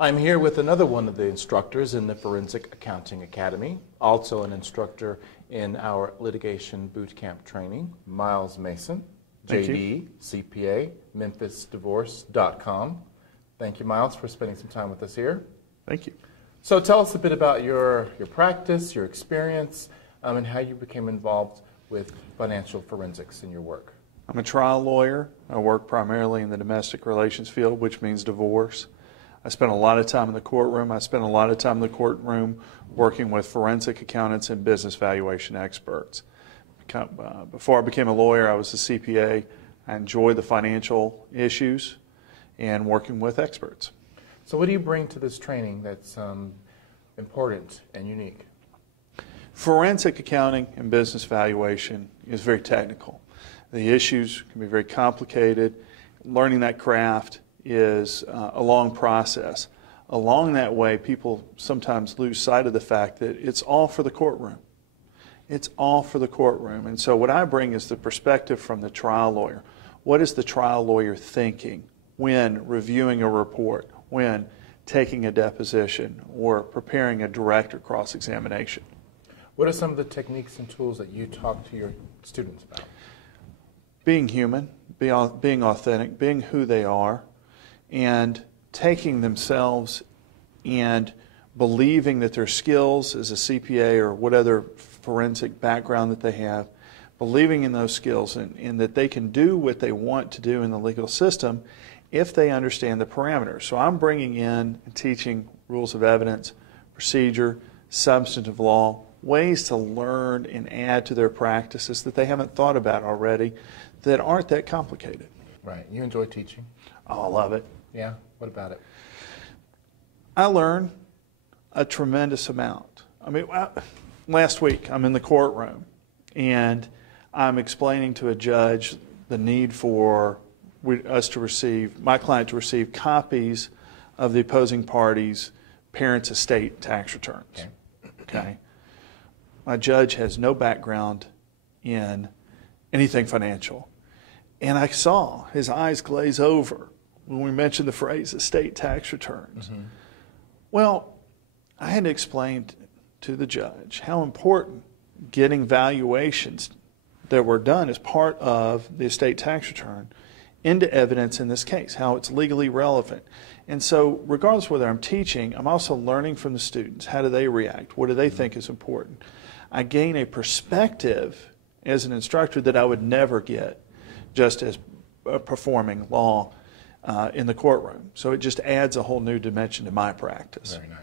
I'm here with another one of the instructors in the Forensic Accounting Academy, also an instructor in our litigation boot camp training, Miles Mason, JD, CPA, MemphisDivorce.com. Thank you, Miles, for spending some time with us here. Thank you. So tell us a bit about your practice, your experience, and how you became involved with financial forensics in your work. I'm a trial lawyer. I work primarily in the domestic relations field, which means divorce. I spent a lot of time in the courtroom. I spent a lot of time in the courtroom working with forensic accountants and business valuation experts. Before I became a lawyer, I was a CPA. I enjoyed the financial issues and working with experts. So what do you bring to this training that's important and unique? Forensic accounting and business valuation is very technical. The issues can be very complicated. Learning that craft is a long process. Along that way, people sometimes lose sight of the fact that it's all for the courtroom. It's all for the courtroom. And so what I bring is the perspective from the trial lawyer. What is the trial lawyer thinking when reviewing a report, when taking a deposition, or preparing a direct or cross-examination? What are some of the techniques and tools that you talk to your students about? Being human, being authentic, being who they are, and taking themselves and believing that their skills as a CPA or what other forensic background that they have, believing in those skills and that they can do what they want to do in the legal system if they understand the parameters. So I'm bringing in and teaching rules of evidence, procedure, substantive law, ways to learn and add to their practices that they haven't thought about already that aren't that complicated. Right. You enjoy teaching? Oh, I love it. Yeah? What about it? I learn a tremendous amount. I mean, last week I'm in the courtroom and I'm explaining to a judge the need for us to receive, my client to receive copies of the opposing party's parents' estate tax returns. Okay. My judge has no background in anything financial. And I saw his eyes glaze over when we mentioned the phrase estate tax returns. Mm-hmm. Well, I had to explain to the judge how important getting valuations that were done as part of the estate tax return into evidence in this case, how it's legally relevant. And so regardless of whether I'm teaching, I'm also learning from the students. How do they react? What do they think is important? I gain a perspective as an instructor that I would never get just as performing law in the courtroom. So it just adds a whole new dimension to my practice. Very nice.